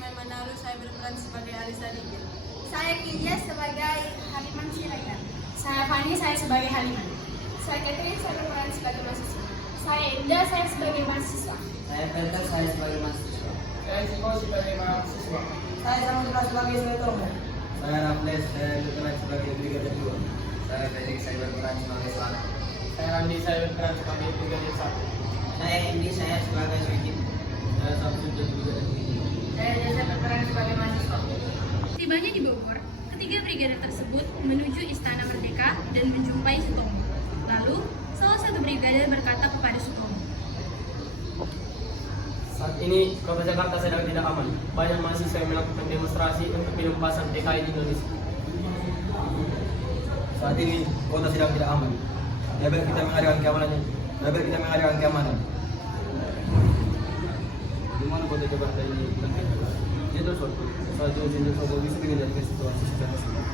Maiman Manalu, saya berperan sebagai Alisa Digil. Saya Kinja sebagai Haliman Siregar. Saya Fani, saya sebagai Haliman. Saya Catherine, saya berperan sebagai mahasiswa. Saya Indah, saya sebagai mahasiswa. Saya Peter, saya sebagai mahasiswa. Saya Siko sebagai mahasiswa. Saya Samudra sebagai Suetomo. Saya Raffles, saya berperan sebagai Brigadir 2. Saya Felix, saya berperan sebagai Suara. Saya Randi, saya berperan sebagai Brigadir 1. Saya Indi, saya sebagai Suci. Saya Samsung dan Brigadir 3. Saya Jasa berperan sebagai mahasiswa. Tibanya di Bogor, ketiga brigadir tersebut menuju Istana Merdeka dan menjumpai Sutomo. Lalu, salah satu brigadir berkata kepada Sutomo, Saat ini, kota Jakarta sedang tidak aman. Banyak mahasiswa yang melakukan demonstrasi untuk penumpasan PKI di Indonesia. Saat ini kota sedang tidak aman. Lebih kita mengadakan keamanan. Di mana kota Jakarta ini berakhir? Itu suatu jenderal Sobo bisa mengendalikan situasi secara singkat.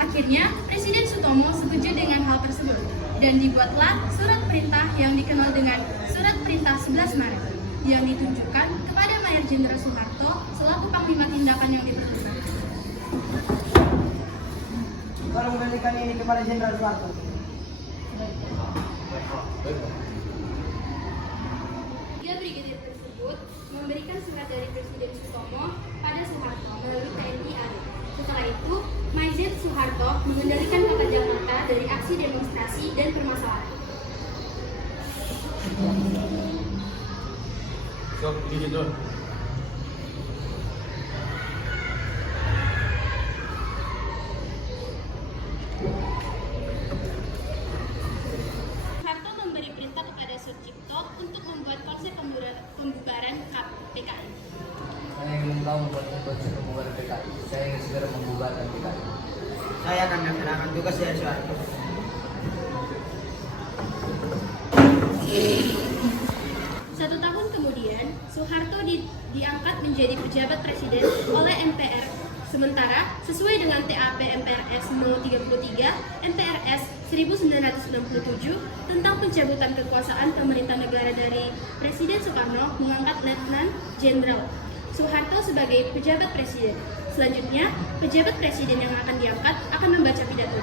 akhirnya Presiden Sutomo setuju dengan hal tersebut dan dibuatlah surat perintah yang dikenal dengan Surat Perintah 11 Maret yang ditunjukkan kepada Mayor Jenderal Soeharto selaku Panglima Tindakan yang diperlukan. Tolong berikan ini kepada Jenderal Soeharto. Tiga brigadir tersebut memberikan surat dari Presiden Sutomo pada Soeharto melalui TNI AD. Setelah itu, Maizen Soeharto mengendalikan kota Jakarta dari aksi demonstrasi dan permasalahan. Sok, gitu. Soeharto memberi perintah kepada Sucipto untuk membuat konsep pembubaran PKI. Saya ingin tahu membuat konsep pembubaran PKI. Saya ingin segera membubarkan PKI. Saya akan melaksanakan tugas dari Soeharto. Satu tahun kemudian, Soeharto diangkat menjadi pejabat presiden oleh MPR. Sementara, sesuai dengan TAP MPRS No. 33 MPRS 1967 tentang pencabutan kekuasaan pemerintah negara dari Presiden Soekarno mengangkat Letnan Jenderal Soeharto sebagai pejabat presiden. Selanjutnya, pejabat presiden yang akan diangkat akan membaca pidato.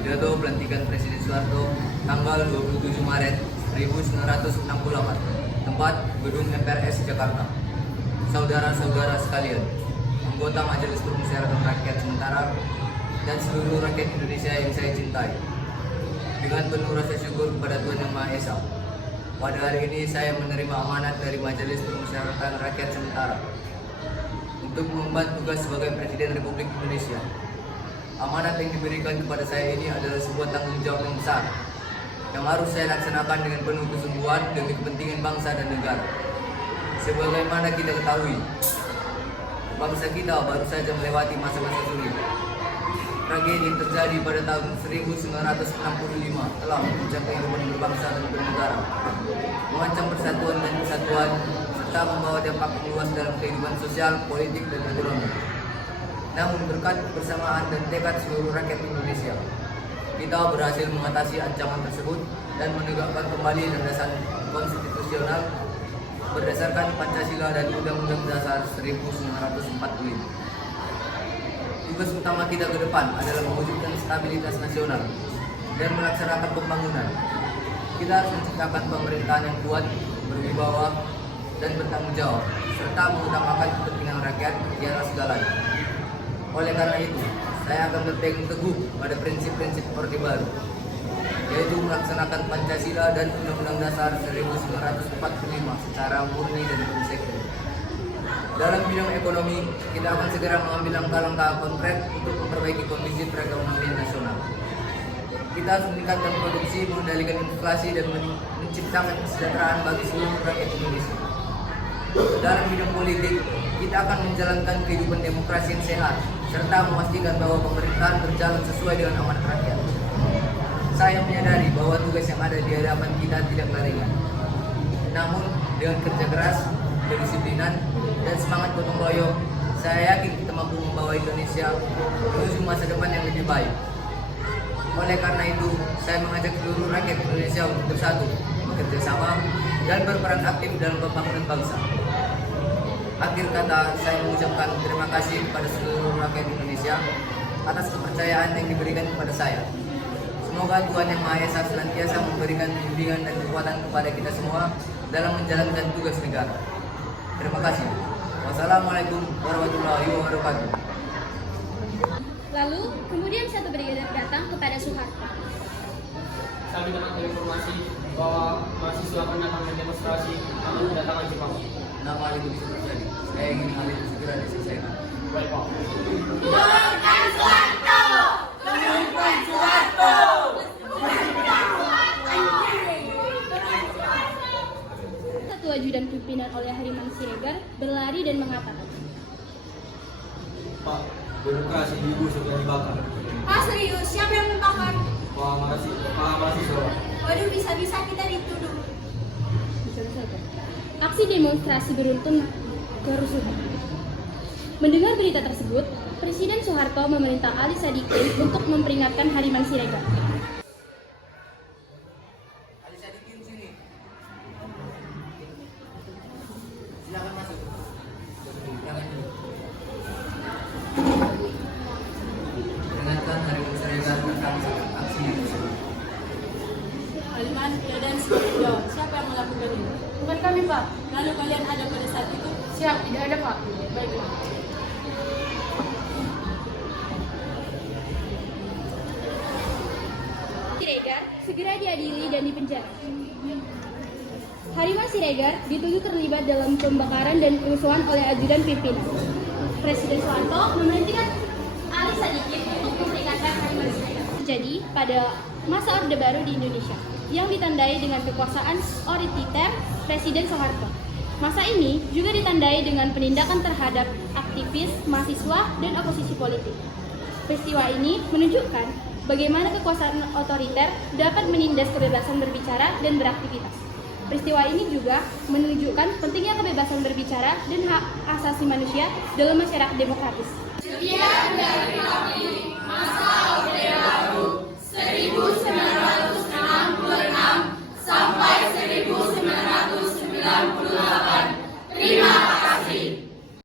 Pidato pelantikan Presiden Soeharto tanggal 27 Maret 1968. Tempat Gedung MPRS Jakarta. Saudara-saudara sekalian, anggota Majelis Permusyawaratan Rakyat sementara dan seluruh rakyat Indonesia yang saya cintai. Dengan penuh rasa syukur kepada Tuhan Yang Maha Esa, pada hari ini saya menerima amanat dari Majelis Permusyawaratan Rakyat sementara untuk mengemban tugas sebagai Presiden Republik Indonesia. Amanat yang diberikan kepada saya ini adalah sebuah tanggung jawab yang besar yang harus saya laksanakan dengan penuh kesungguhan demi kepentingan bangsa dan negara. Sebagaimana kita ketahui, bangsa kita baru saja melewati masa-masa sulit. Tragedi yang terjadi pada tahun 1965 telah menguncang kehidupan berbangsa dan bernegara, mengancam persatuan dan kesatuan, serta membawa dampak yang luas dalam kehidupan sosial, politik, dan ekonomi. Namun berkat kebersamaan dan tekad seluruh rakyat Indonesia, kita berhasil mengatasi ancaman tersebut dan menegakkan kembali landasan konstitusional berdasarkan Pancasila dan Undang-Undang Dasar 1945. Tugas utama kita ke depan adalah mewujudkan stabilitas nasional dan melaksanakan pembangunan. Kita harus menciptakan pemerintahan yang kuat, berwibawa, dan bertanggung jawab, serta mengutamakan kepentingan rakyat di atas segalanya. Oleh karena itu, saya akan berpegang teguh pada prinsip-prinsip Orde Baru, yaitu melaksanakan Pancasila dan Undang-Undang Dasar 1945 secara murni dan konsisten. Dalam bidang ekonomi, kita akan segera mengambil langkah-langkah konkret untuk memperbaiki kondisi perekonomian nasional. Kita harus meningkatkan produksi, mengendalikan inflasi, dan menciptakan kesejahteraan bagi seluruh rakyat Indonesia. Dalam bidang politik, kita akan menjalankan kehidupan demokrasi yang sehat, serta memastikan bahwa pemerintahan berjalan sesuai dengan amanat rakyat. Saya menyadari bahwa tugas yang ada di hadapan kita tidaklah ringan. Namun, dengan kerja keras, kedisiplinan, dan semangat gotong royong, saya yakin kita mampu membawa Indonesia menuju masa depan yang lebih baik. Oleh karena itu, saya mengajak seluruh rakyat Indonesia untuk bersatu, bekerja sama, dan berperan aktif dalam pembangunan bangsa. Akhir kata, saya mengucapkan terima kasih kepada seluruh rakyat Indonesia atas kepercayaan yang diberikan kepada saya. Semoga Tuhan Yang Maha Esa senantiasa memberikan bimbingan dan kekuatan kepada kita semua dalam menjalankan tugas negara. Terima kasih. Wassalamualaikum warahmatullahi wabarakatuh. Lalu, kemudian satu brigadir datang kepada Soeharto. Kami mendapatkan informasi bahwa mahasiswa akan datang mendemonstrasi namun kedatangan Jepang. Nama itu bisa terjadi. Saya ingin hal itu segera diselesaikan. Baik, Pak. Satu ajudan pimpinan oleh Hariman Siregar berlari dan mengatakan, Pak, demokrasi di ibu sudah dibakar. Ah serius, siapa yang membakar? Pak mahasiswa. Waduh, bisa-bisa kita dituduh. aksi demonstrasi beruntun kerusuhan. Mendengar berita tersebut, Presiden Soeharto memerintah Ali Sadikin untuk memperingatkan Hariman Siregar. Ali Sadikin sini. Silakan masuk. Jangan dulu. Peringatkan Hariman Siregar tentang aksi tersebut. Hariman, keadaan semakin jauh. Siapa yang melakukan ini? Bukan kami, Pak. Lalu kalian ada pada saat itu? Siap, tidak ada, Pak. Baiklah. Siregar segera diadili dan dipenjara. Hariman Siregar dituduh terlibat dalam pembakaran dan kerusuhan oleh ajudan pimpinan. Presiden Soeharto memerintahkan Ali Sadikin untuk memperingatkan Hariman Siregar. Terjadi pada masa Orde Baru di Indonesia yang ditandai dengan kekuasaan otoriter Presiden Soeharto. Masa ini juga ditandai dengan penindakan terhadap aktivis, mahasiswa, dan oposisi politik. Peristiwa ini menunjukkan bagaimana kekuasaan otoriter dapat menindas kebebasan berbicara dan beraktivitas. Peristiwa ini juga menunjukkan pentingnya kebebasan berbicara dan hak asasi manusia dalam masyarakat demokratis. Sekian dari kami, masa Orde Baru 1966 sampai 1998. Terima kasih.